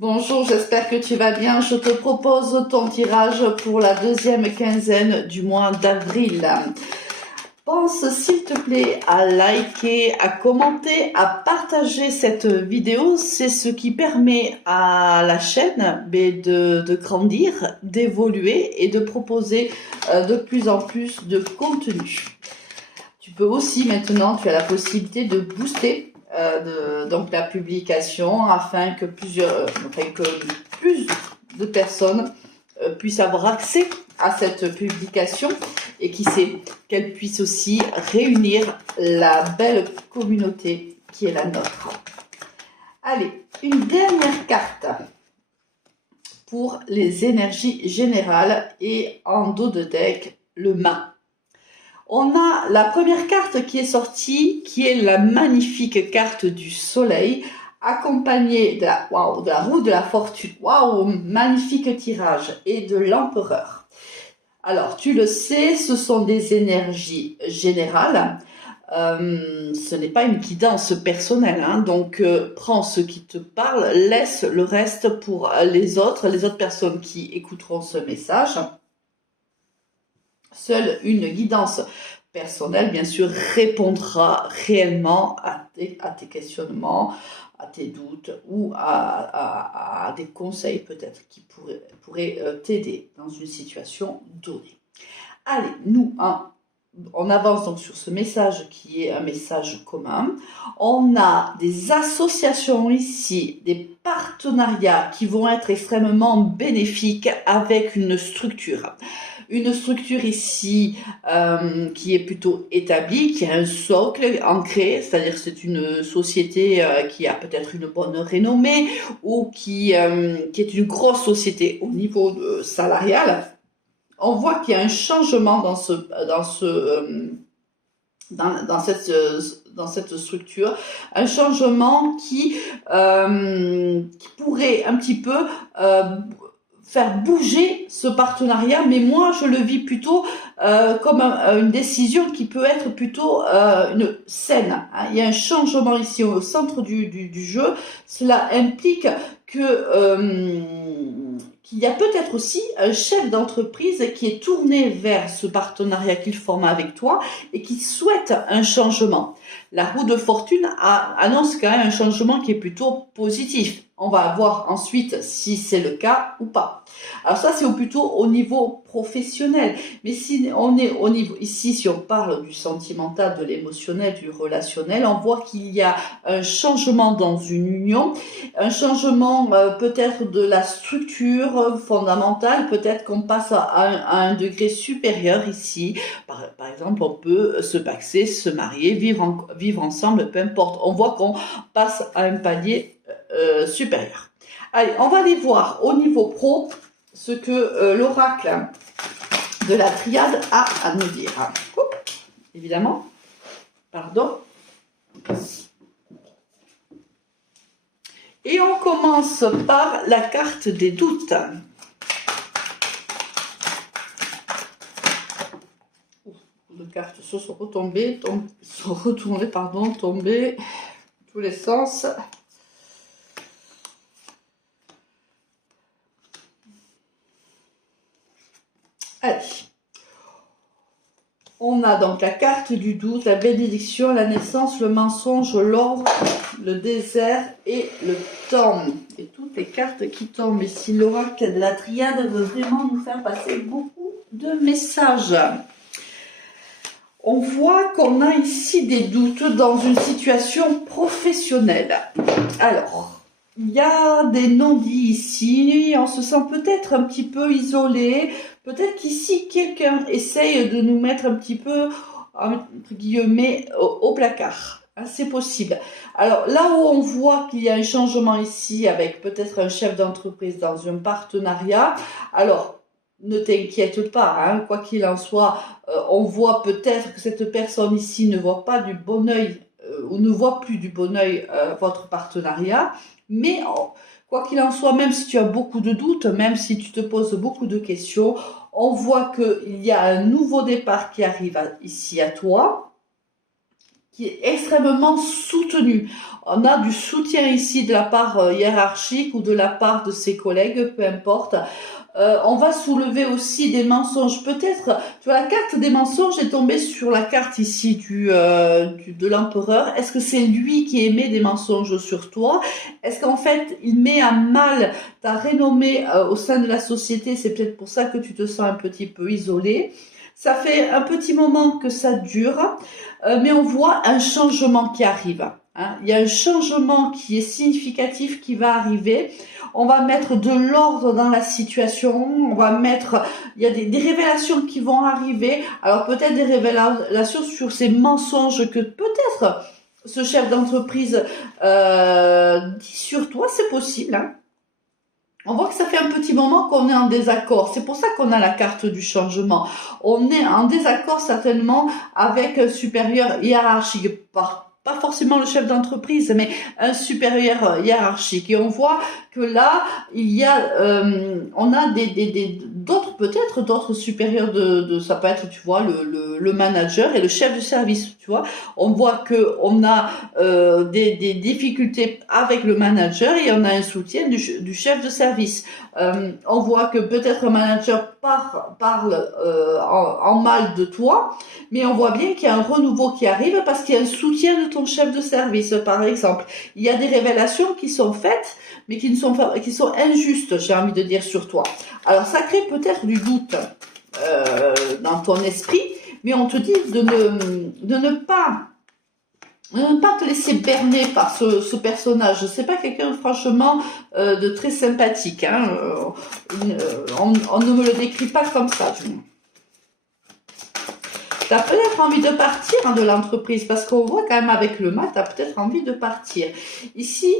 Bonjour, j'espère que tu vas bien. Je te propose ton tirage pour la deuxième quinzaine du mois d'avril. Pense s'il te plaît à liker, à commenter, à partager cette vidéo. C'est ce qui permet à la chaîne de grandir, d'évoluer et de proposer de plus en plus de contenu. Tu peux aussi maintenant, tu as la possibilité de booster donc la publication afin que plus de personnes puissent avoir accès à cette publication et qui sait qu'elle puisse aussi réunir la belle communauté qui est la nôtre. Allez, une dernière carte pour les énergies générales et en dos de deck, le mât. On a la première carte qui est sortie, qui est la magnifique carte du soleil, accompagnée de la roue de la fortune. Waouh, magnifique tirage. Et de l'empereur. Alors, tu le sais, ce sont des énergies générales. Ce n'est pas une guidance personnelle, hein, donc prends ce qui te parle, laisse le reste pour les autres personnes qui écouteront ce message. Seule une guidance personnelle, bien sûr, répondra réellement à tes questionnements, à tes doutes ou à des conseils peut-être qui pourraient t'aider dans une situation donnée. Allez, on avance donc sur ce message qui est un message commun. On a des associations ici, des partenariats qui vont être extrêmement bénéfiques avec une structure. Une structure ici qui est plutôt établie, qui a un socle ancré, c'est-à-dire c'est une société qui a peut-être une bonne renommée ou qui est une grosse société au niveau salarial. On voit qu'il y a un changement dans cette structure, un changement qui pourrait un petit peu faire bouger ce partenariat, mais moi je le vis plutôt comme une décision qui peut être plutôt une saine. Hein. Il y a un changement ici au centre du jeu. Cela implique que qu'il y a peut-être aussi un chef d'entreprise qui est tourné vers ce partenariat qu'il forme avec toi et qui souhaite un changement. La roue de fortune annonce quand même un changement qui est plutôt positif. On va voir ensuite si c'est le cas ou pas. Alors ça, c'est plutôt au niveau professionnel. Mais si on est au niveau, ici, si on parle du sentimental, de l'émotionnel, du relationnel, on voit qu'il y a un changement dans une union, un changement peut-être de la structure fondamentale, peut-être qu'on passe à un degré supérieur ici. Par exemple, on peut se paxer, se marier, vivre ensemble, peu importe. On voit qu'on passe à un palier supérieur. Allez, on va aller voir au niveau pro ce que l'oracle de la triade a à nous dire. Évidemment, pardon. Et on commence par la carte des doutes. Les cartes se sont retombées, tombées tous les sens. Allez, on a donc la carte du doute, la bénédiction, la naissance, le mensonge, l'ordre, le désert et le temps. Et toutes les cartes qui tombent ici, l'oracle de la triade veut vraiment nous faire passer beaucoup de messages. On voit qu'on a ici des doutes dans une situation professionnelle. Alors, il y a des non-dits ici, on se sent peut-être un petit peu isolé, peut-être qu'ici quelqu'un essaye de nous mettre un petit peu, entre guillemets, au placard. C'est possible. Alors là où on voit qu'il y a un changement ici avec peut-être un chef d'entreprise dans un partenariat, alors ne t'inquiète pas, hein, quoi qu'il en soit, on voit peut-être que cette personne ici ne voit pas du bon œil ou ne voit plus du bon œil votre partenariat. Mais quoi qu'il en soit, même si tu as beaucoup de doutes, même si tu te poses beaucoup de questions, on voit qu'il y a un nouveau départ qui arrive ici à toi, qui est extrêmement soutenu. On a du soutien ici de la part hiérarchique ou de la part de ses collègues, peu importe. On va soulever aussi des mensonges. Peut-être, tu vois, la carte des mensonges est tombée sur la carte ici de l'empereur. Est-ce que c'est lui qui émet des mensonges sur toi? Est-ce qu'en fait, il met à mal ta renommée au sein de la société? C'est peut-être pour ça que tu te sens un petit peu isolé. Ça fait un petit moment que ça dure, mais on voit un changement qui arrive. Hein. Il y a un changement qui est significatif qui va arriver. On va mettre de l'ordre dans la situation, il y a des révélations qui vont arriver. Alors peut-être des révélations sur ces mensonges que peut-être ce chef d'entreprise dit sur toi, c'est possible. Hein. On voit que ça fait un petit moment qu'on est en désaccord. C'est pour ça qu'on a la carte du changement. On est en désaccord certainement avec un supérieur hiérarchique, pas forcément le chef d'entreprise, mais un supérieur hiérarchique. Et on voit que là, on a peut-être d'autres supérieurs ça peut être, tu vois, le manager et le chef de service, tu vois. On voit que on a des difficultés avec le manager et on a un soutien du chef de service. On voit que peut-être un manager parle en mal de toi, mais on voit bien qu'il y a un renouveau qui arrive parce qu'il y a un soutien de ton chef de service, par exemple. Il y a des révélations qui sont faites, mais qui sont injustes, j'ai envie de dire, sur toi. Alors, ça crée peut-être du doute dans ton esprit, mais on te dit de ne pas te laisser berner par ce personnage. C'est pas quelqu'un, franchement, de très sympathique. Hein. On ne me le décrit pas comme ça, du moins. Tu as peut-être envie de partir de l'entreprise parce qu'on voit quand même avec le mat, tu as peut-être envie de partir. Ici,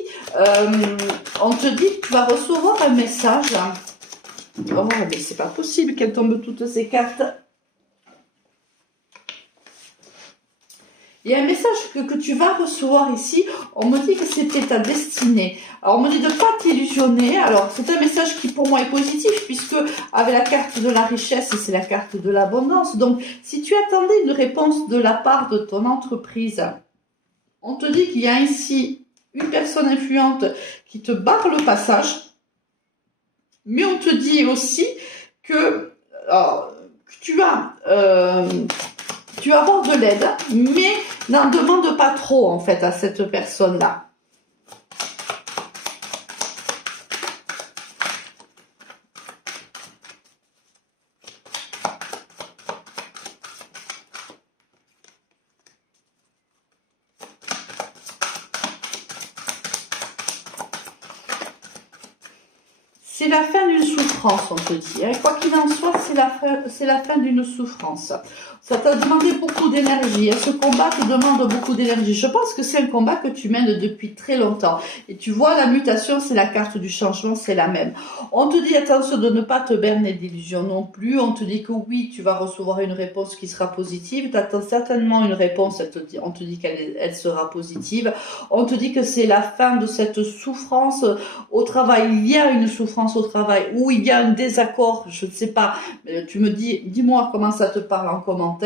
on te dit que tu vas recevoir un message. Oh, mais c'est pas possible qu'elles tombent toutes ces cartes. Il y a un message que tu vas recevoir ici. On me dit que c'était ta destinée. Alors, on me dit de ne pas t'illusionner. Alors, c'est un message qui, pour moi, est positif, puisque avec la carte de la richesse, c'est la carte de l'abondance. Donc, si tu attendais une réponse de la part de ton entreprise, on te dit qu'il y a ici une personne influente qui te barre le passage. Mais on te dit aussi que tu vas avoir de l'aide, mais n'en demande pas trop en fait à cette personne-là. C'est la fin d'une souffrance, on te dit. Hein. Quoi qu'il en soit, c'est la fin d'une souffrance. Ça t'a demandé beaucoup d'énergie. Ce combat te demande beaucoup d'énergie. Je pense que c'est un combat que tu mènes depuis très longtemps. Et tu vois, la mutation, c'est la carte du changement, c'est la même. On te dit attention de ne pas te berner d'illusions non plus. On te dit que oui, tu vas recevoir une réponse qui sera positive. Tu attends certainement une réponse, on te dit qu'elle sera positive. On te dit que c'est la fin de cette souffrance au travail. Il y a une souffrance au travail où il y a un désaccord, je ne sais pas. Tu me dis-moi comment ça te parle en commentaire.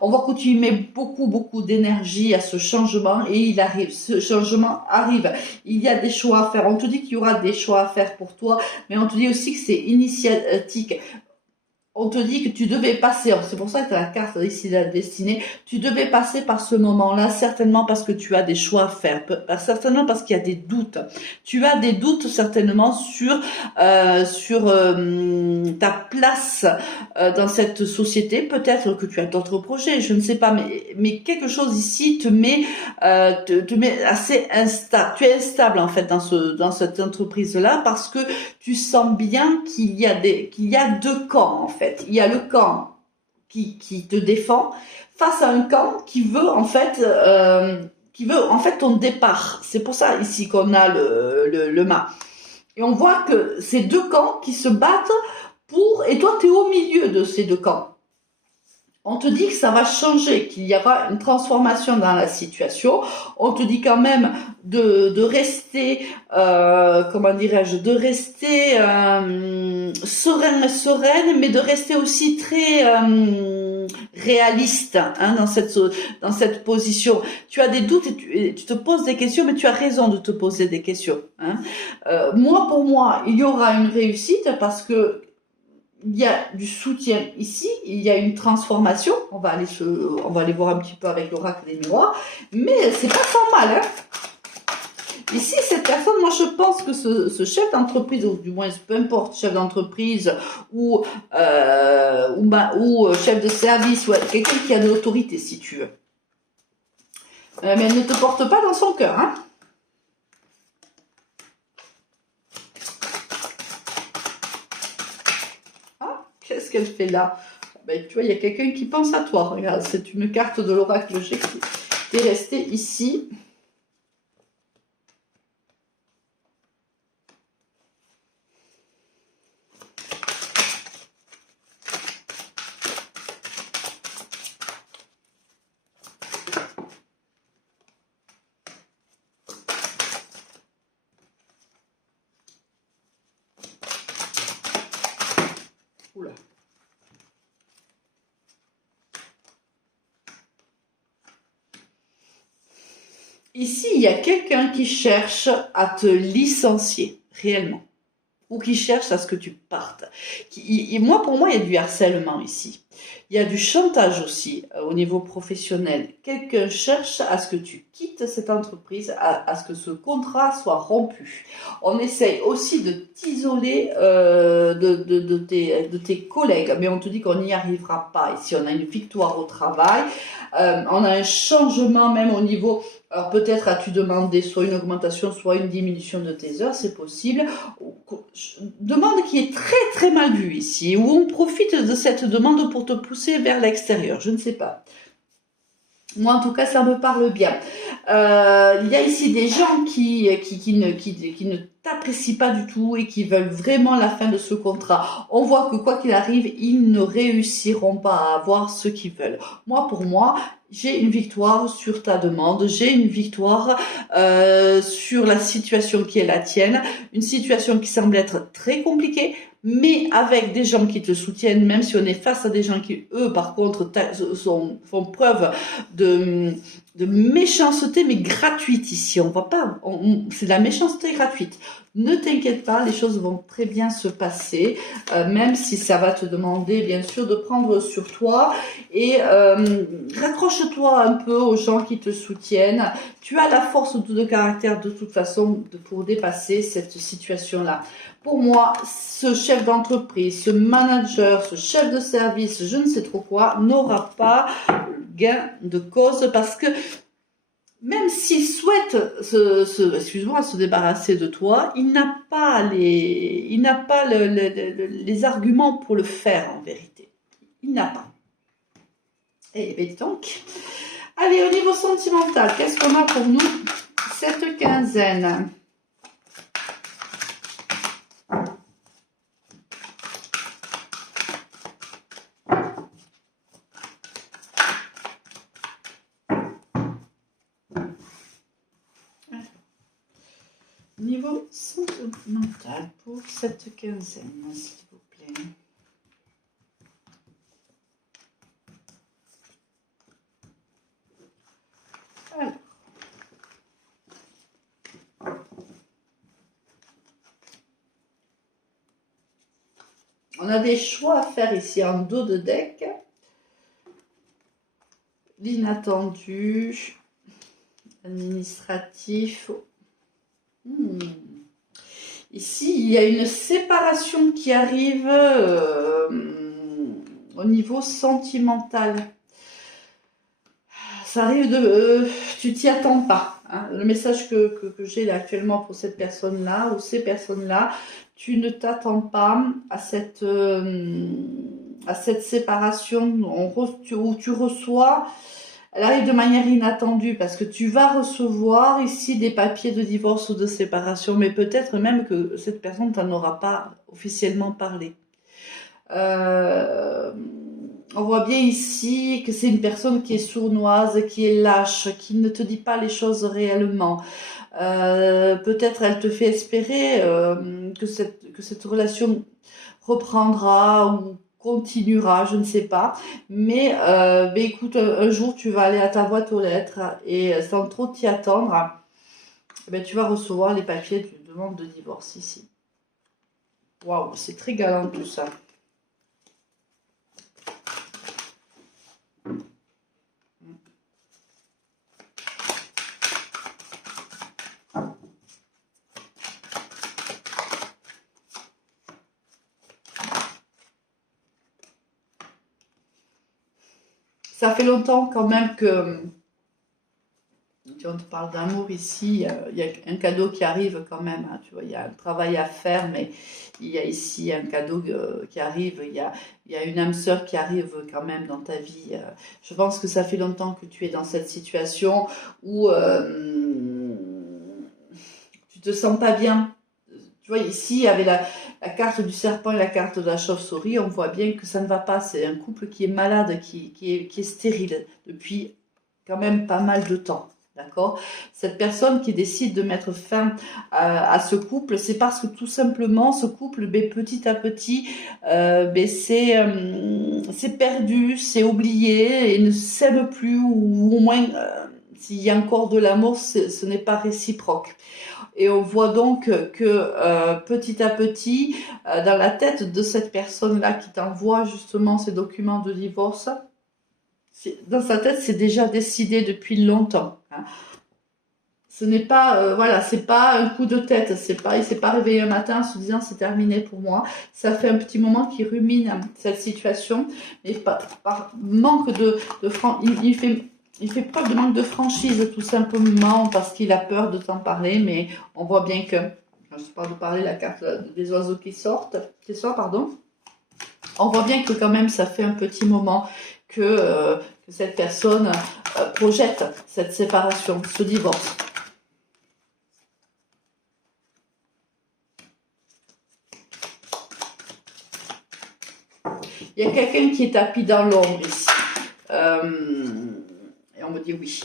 On voit que tu y mets beaucoup d'énergie à ce changement et il arrive, ce changement arrive. Il y a des choix à faire. On te dit qu'il y aura des choix à faire pour toi, mais on te dit aussi que c'est initiatique. On te dit que tu devais passer, c'est pour ça que tu as la carte ici de la destinée, tu devais passer par ce moment-là, certainement parce que tu as des choix à faire, certainement parce qu'il y a des doutes. Tu as des doutes certainement sur ta place dans cette société, peut-être que tu as d'autres projets, je ne sais pas, mais quelque chose ici te met assez instable. Tu es instable en fait dans cette entreprise-là parce que tu sens bien qu'il y a deux camps en fait. Il y a le camp qui te défend face à un camp qui veut en fait ton départ. C'est pour ça ici qu'on a le mât. Et on voit que ces deux camps qui se battent et toi tu es au milieu de ces deux camps. On te dit que ça va changer, qu'il y aura une transformation dans la situation. On te dit quand même de rester, de rester sereine, mais de rester aussi très réaliste hein, dans cette position. Tu as des doutes et tu te poses des questions, mais tu as raison de te poser des questions. Hein. Moi, pour moi, il y aura une réussite parce que il y a du soutien ici, il y a une transformation. On va aller voir un petit peu avec l'oracle des miroirs, mais c'est pas sans mal. Hein. Ici, cette personne, moi je pense que ce chef d'entreprise, ou du moins peu importe, chef d'entreprise ou chef de service, ou quelqu'un qui a de l'autorité si tu veux. Mais elle ne te porte pas dans son cœur. Hein. Ah, qu'est-ce qu'elle fait là? Ben, tu vois, il y a quelqu'un qui pense à toi. Regarde, c'est une carte de l'oracle G qui est restée ici. Oula. Ici, il y a quelqu'un qui cherche à te licencier, réellement. Ou qui cherche à ce que tu partes. Pour moi, il y a du harcèlement ici. Il y a du chantage aussi au niveau professionnel. Quelqu'un cherche à ce que tu quittes cette entreprise, à ce que ce contrat soit rompu. On essaye aussi de t'isoler de tes collègues, mais on te dit qu'on n'y arrivera pas. Ici, on a une victoire au travail, on a un changement même au niveau... Alors peut-être as-tu demandé soit une augmentation, soit une diminution de tes heures, c'est possible. Demande qui est très très mal vue ici, où on profite de cette demande pour te pousser vers l'extérieur, je ne sais pas. Moi en tout cas ça me parle bien. Il y a ici des gens qui ne t'apprécient pas du tout et qui veulent vraiment la fin de ce contrat. On voit que quoi qu'il arrive, ils ne réussiront pas à avoir ce qu'ils veulent. Pour moi, j'ai une victoire sur ta demande, j'ai une victoire sur la situation qui est la tienne, une situation qui semble être très compliquée, mais avec des gens qui te soutiennent, même si on est face à des gens qui, eux, par contre, font preuve de méchanceté, mais gratuite ici. On va pas, c'est de la méchanceté gratuite. Ne t'inquiète pas, les choses vont très bien se passer, même si ça va te demander, bien sûr, de prendre sur toi et raccroche-toi un peu aux gens qui te soutiennent. Tu as la force de caractère de toute façon pour dépasser cette situation-là. Pour moi, ce chef d'entreprise, ce manager, ce chef de service, je ne sais trop quoi, n'aura pas gain de cause parce que même s'il souhaite se débarrasser de toi, il n'a pas les arguments pour le faire en vérité. Il n'a pas. Et bien donc, allez, au niveau sentimental, qu'est-ce qu'on a pour nous cette quinzaine? Niveau sentimental pour cette quinzaine, s'il vous plaît. Alors. On a des choix à faire ici en dos de deck. L'inattendu, administratif. Ici, il y a une séparation qui arrive au niveau sentimental. Ça arrive tu t'y attends pas. Hein. Le message que j'ai là actuellement pour cette personne-là ou ces personnes-là, tu ne t'attends pas à cette séparation où tu reçois. Elle arrive de manière inattendue parce que tu vas recevoir ici des papiers de divorce ou de séparation, mais peut-être même que cette personne t'en aura pas officiellement parlé. On voit bien ici que c'est une personne qui est sournoise, qui est lâche, qui ne te dit pas les choses réellement. Peut-être elle te fait espérer que cette relation reprendra ou continuera, je ne sais pas. Mais écoute, un jour, tu vas aller à ta boîte aux lettres et sans trop t'y attendre, ben, tu vas recevoir les papiers d'une demande de divorce ici. Waouh, c'est très galant tout ça. Ça fait longtemps quand même que, tu vois, on te parle d'amour ici, il y a un cadeau qui arrive quand même, hein, tu vois, il y a un travail à faire, mais il y a ici un cadeau qui arrive, il y a une âme sœur qui arrive quand même dans ta vie. Je pense que ça fait longtemps que tu es dans cette situation où tu te sens pas bien. Tu vois, ici, avec la carte du serpent et la carte de la chauve-souris, on voit bien que ça ne va pas. C'est un couple qui est malade, qui est stérile depuis quand même pas mal de temps. D'accord? Cette personne qui décide de mettre fin à ce couple, c'est parce que tout simplement, ce couple, ben, petit à petit, ben, c'est perdu, c'est oublié et ne s'aime plus, ou au moins, s'il y a encore de l'amour, ce n'est pas réciproque. Et on voit donc que petit à petit, dans la tête de cette personne-là qui t'envoie justement ces documents de divorce, dans sa tête, c'est déjà décidé depuis longtemps. Hein. Ce n'est pas, voilà, c'est pas un coup de tête. Il s'est pas réveillé un matin en se disant c'est terminé pour moi. Ça fait un petit moment qu'il rumine cette situation, mais par manque il fait preuve de manque de franchise, tout simplement, parce qu'il a peur de t'en parler, mais on voit bien que, quand je parle de parler, la carte des oiseaux qui sort, pardon, on voit bien que quand même, ça fait un petit moment que cette personne projette cette séparation, ce divorce. Il y a quelqu'un qui est tapis dans l'ombre ici. Et on me dit oui.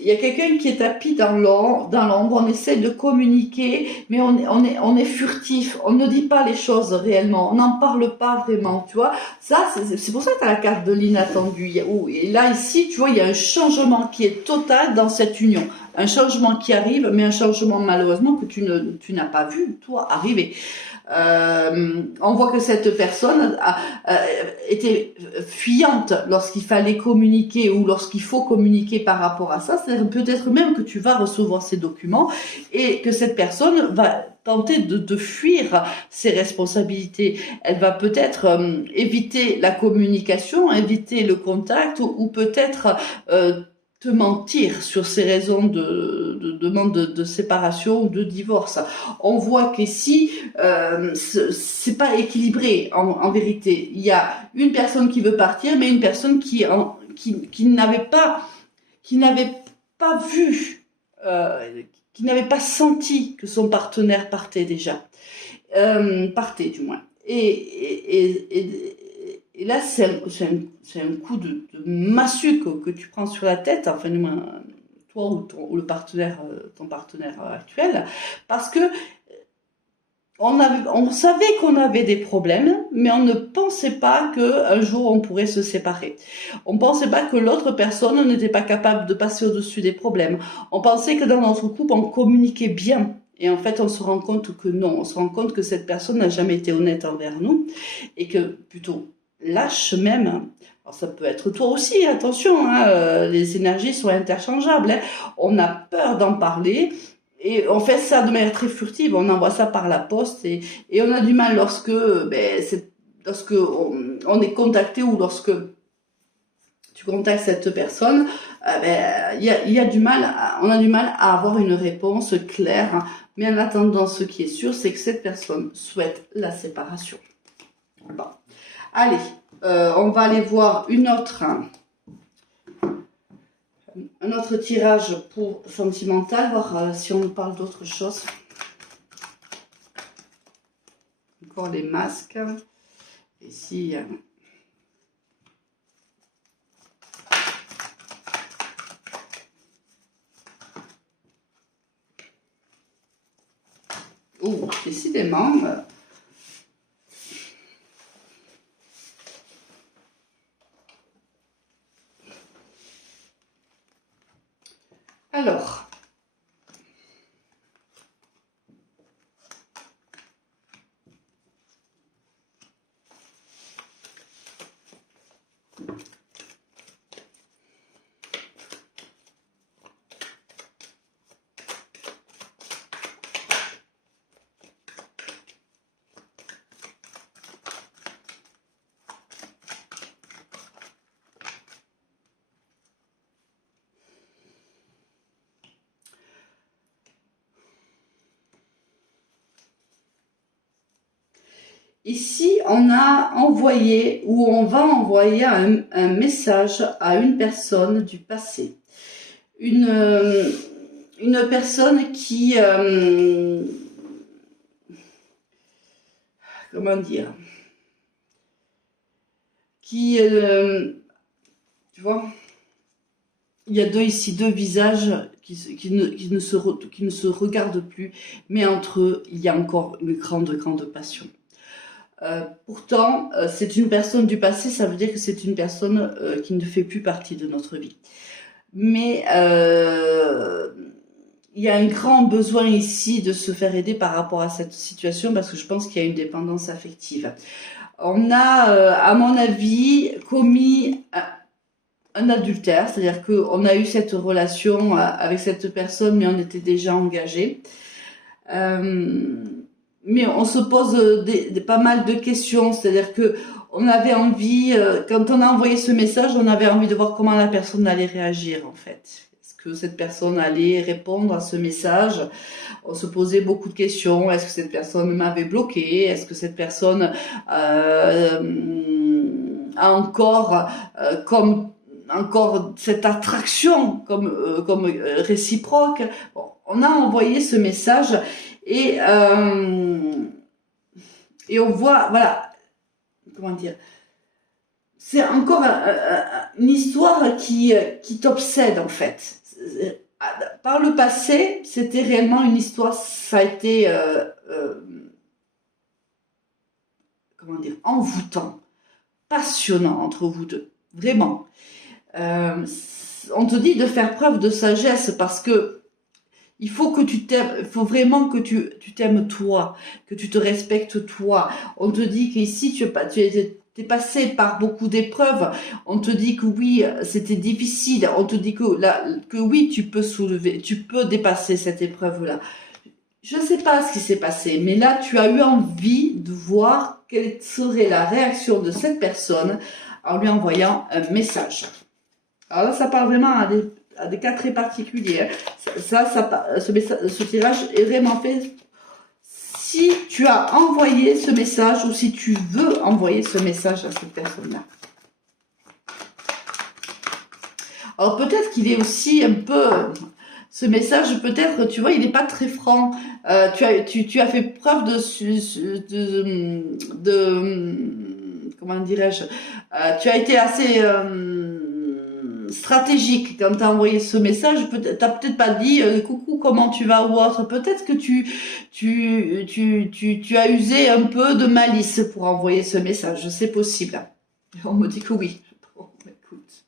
Il y a quelqu'un qui est tapis dans l'ombre, on essaie de communiquer, mais on est furtif, on ne dit pas les choses réellement, on n'en parle pas vraiment, tu vois. Ça, c'est pour ça que tu as la carte de l'inattendu. Et là, ici, tu vois, il y a un changement qui est total dans cette union. Un changement qui arrive, mais un changement malheureusement que tu n'as pas vu, toi, arriver. On voit que cette personne était fuyante lorsqu'il fallait communiquer ou lorsqu'il faut communiquer par rapport à ça. C'est peut-être même que tu vas recevoir ces documents et que cette personne va tenter de fuir ses responsabilités. Elle va peut-être éviter la communication, éviter le contact ou peut-être te mentir sur ces raisons de demande de séparation ou de divorce. On voit qu'ici, c'est pas équilibré en vérité. Il y a une personne qui veut partir, mais une personne qui n'avait pas vu, qui n'avait pas senti que son partenaire partait déjà, partait du moins. Et là, c'est un coup de massue que tu prends sur la tête, enfin, toi ou le partenaire, ton partenaire actuel, parce que on savait qu'on avait des problèmes, mais on ne pensait pas qu'un jour on pourrait se séparer. On ne pensait pas que l'autre personne n'était pas capable de passer au-dessus des problèmes. On pensait que dans notre couple, on communiquait bien. Et en fait, on se rend compte que non. On se rend compte que cette personne n'a jamais été honnête envers nous et que plutôt lâche même. Alors ça peut être toi aussi, attention, hein, les énergies sont interchangeables. Hein. On a peur d'en parler. Et on fait ça de manière très furtive, on envoie ça par la poste et on a du mal lorsque on est contacté ou lorsque tu contactes cette personne, y a du mal, on a du mal à avoir une réponse claire. Hein. Mais en attendant, ce qui est sûr, c'est que cette personne souhaite la séparation. Bon. Allez, on va aller voir un autre tirage pour sentimental, voir si on nous parle d'autre chose. Encore les masques. Ici, oh, décidément. Alors, ici, on a envoyé ou on va envoyer un message à une personne du passé. Une personne qui... comment dire? Qui... tu vois? Il y a deux visages qui ne se regardent plus, mais entre eux, il y a encore une grande passion. Pourtant, c'est une personne du passé, ça veut dire que c'est une personne qui ne fait plus partie de notre vie. Mais il y a un grand besoin ici de se faire aider par rapport à cette situation parce que je pense qu'il y a une dépendance affective. On a, à mon avis, commis un adultère, c'est-à-dire qu'on a eu cette relation avec cette personne, mais on était déjà engagé. Mais on se pose pas mal de questions, c'est-à-dire que on avait envie, quand on a envoyé ce message, on avait envie de voir comment la personne allait réagir en fait. Est-ce que cette personne allait répondre à ce message? On se posait beaucoup de questions. Est-ce que cette personne m'avait bloqué? Est-ce que cette personne a encore cette attraction comme réciproque? Bon, on a envoyé ce message et on voit, voilà, comment dire, c'est encore une histoire qui t'obsède en fait. Par le passé, c'était réellement une histoire, ça a été comment dire, envoûtant, passionnant entre vous deux, vraiment. On te dit de faire preuve de sagesse parce que il faut que tu t'aimes, il faut vraiment que tu t'aimes toi, que tu te respectes toi. On te dit qu'ici tu es passé par beaucoup d'épreuves. On te dit que oui, c'était difficile. On te dit que oui, tu peux soulever, tu peux dépasser cette épreuve-là. Je ne sais pas ce qui s'est passé, mais là, tu as eu envie de voir quelle serait la réaction de cette personne en lui envoyant un message. Alors là, ça parle vraiment à des cas très particuliers. Ce tirage est vraiment fait si tu as envoyé ce message ou si tu veux envoyer ce message à cette personne-là. Alors peut-être qu'il est aussi un peu... Ce message, peut-être, tu vois, il n'est pas très franc. Tu as fait preuve comment dirais-je, tu as été assez stratégique quand tu as envoyé ce message. T'as peut-être pas dit coucou, comment tu vas ou autre. Peut-être que tu as usé un peu de malice pour envoyer ce message. C'est possible. On me dit que oui. Bon, écoute.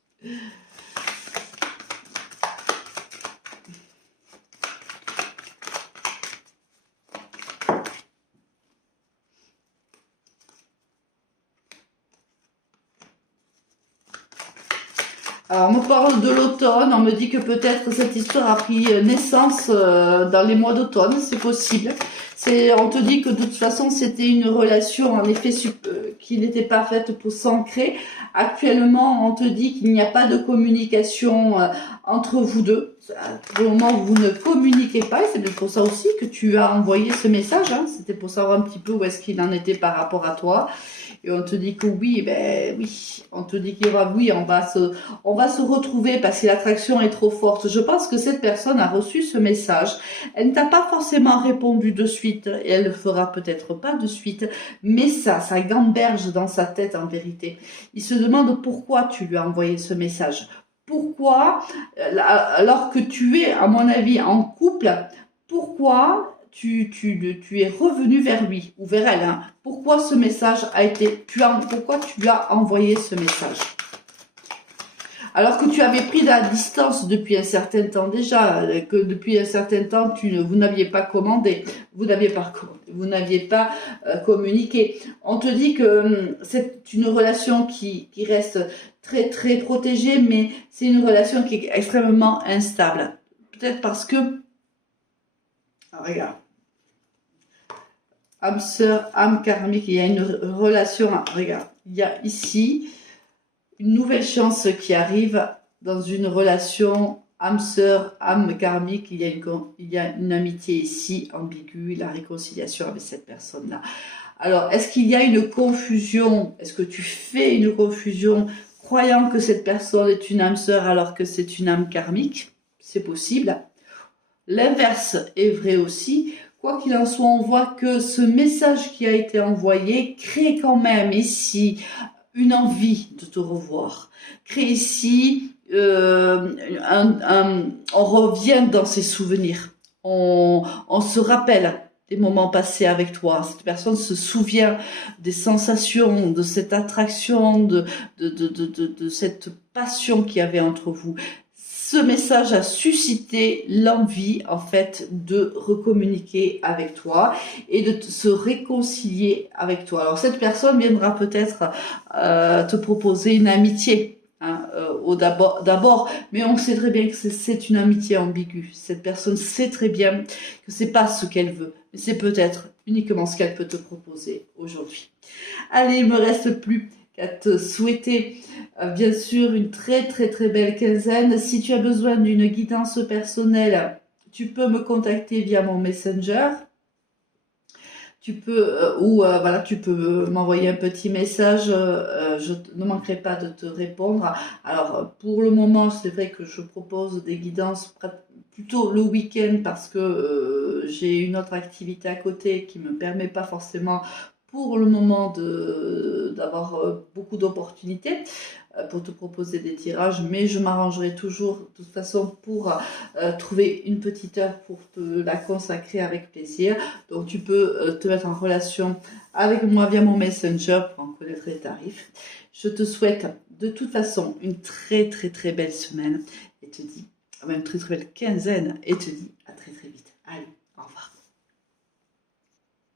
Alors, on me parle de l'automne, on me dit que peut-être cette histoire a pris naissance dans les mois d'automne, c'est possible. On te dit que de toute façon, c'était une relation, en effet, qui n'était pas faite pour s'ancrer. Actuellement, on te dit qu'il n'y a pas de communication entre vous deux. Pour le moment, vous ne communiquez pas, et c'est peut-être pour ça aussi que tu as envoyé ce message. Hein. C'était pour savoir un petit peu où est-ce qu'il en était par rapport à toi. Et on te dit que oui, ben oui, on te dit qu'il y aura oui, on va se retrouver parce que l'attraction est trop forte. Je pense que cette personne a reçu ce message. Elle ne t'a pas forcément répondu de suite et elle le fera peut-être pas de suite, mais ça gamberge dans sa tête en vérité. Il se demande pourquoi tu lui as envoyé ce message. Pourquoi, alors que tu es, à mon avis, en couple, pourquoi tu es revenu vers lui ou vers elle. Hein. Pourquoi ce message a été... pourquoi tu lui as envoyé ce message? alors que tu avais pris la distance depuis un certain temps déjà, que depuis un certain temps, vous n'aviez pas commandé, vous n'aviez pas communiqué. On te dit que c'est une relation qui reste très très protégée, mais c'est une relation qui est extrêmement instable. Peut-être parce que, regarde, âme sœur, âme karmique, il y a une relation, regarde, il y a ici une nouvelle chance qui arrive dans une relation âme sœur, âme karmique. Il y a une amitié ici ambiguë, la réconciliation avec cette personne-là. Alors, est-ce qu'il y a une confusion? Est-ce que tu fais une confusion croyant que cette personne est une âme sœur alors que c'est une âme karmique? C'est possible. L'inverse est vrai aussi. Quoi qu'il en soit, on voit que ce message qui a été envoyé crée quand même ici une envie de te revoir. Crée ici, on revient dans ses souvenirs. On se rappelle des moments passés avec toi. Cette personne se souvient des sensations, de cette attraction, de cette passion qu'il y avait entre vous. Ce message a suscité l'envie, en fait, de recommuniquer avec toi et de se réconcilier avec toi. Alors, cette personne viendra peut-être te proposer une amitié, hein, d'abord, mais on sait très bien que c'est une amitié ambiguë. Cette personne sait très bien que c'est pas ce qu'elle veut, mais c'est peut-être uniquement ce qu'elle peut te proposer aujourd'hui. Allez, il me reste plus qu'à te souhaiter bien sûr une très très très belle quinzaine. Si tu as besoin d'une guidance personnelle, tu peux me contacter via mon Messenger. Tu peux voilà, tu peux m'envoyer un petit message, je ne manquerai pas de te répondre. Alors pour le moment, c'est vrai que je propose des guidances plutôt le week-end parce que j'ai une autre activité à côté qui me permet pas forcément pour le moment d'avoir beaucoup d'opportunités pour te proposer des tirages, mais je m'arrangerai toujours de toute façon pour trouver une petite heure pour te la consacrer avec plaisir. Donc tu peux te mettre en relation avec moi via mon Messenger pour en connaître les tarifs. Je te souhaite de toute façon une très très très belle semaine et te dis, une très très belle quinzaine et te dis à très très vite. Allez, au revoir.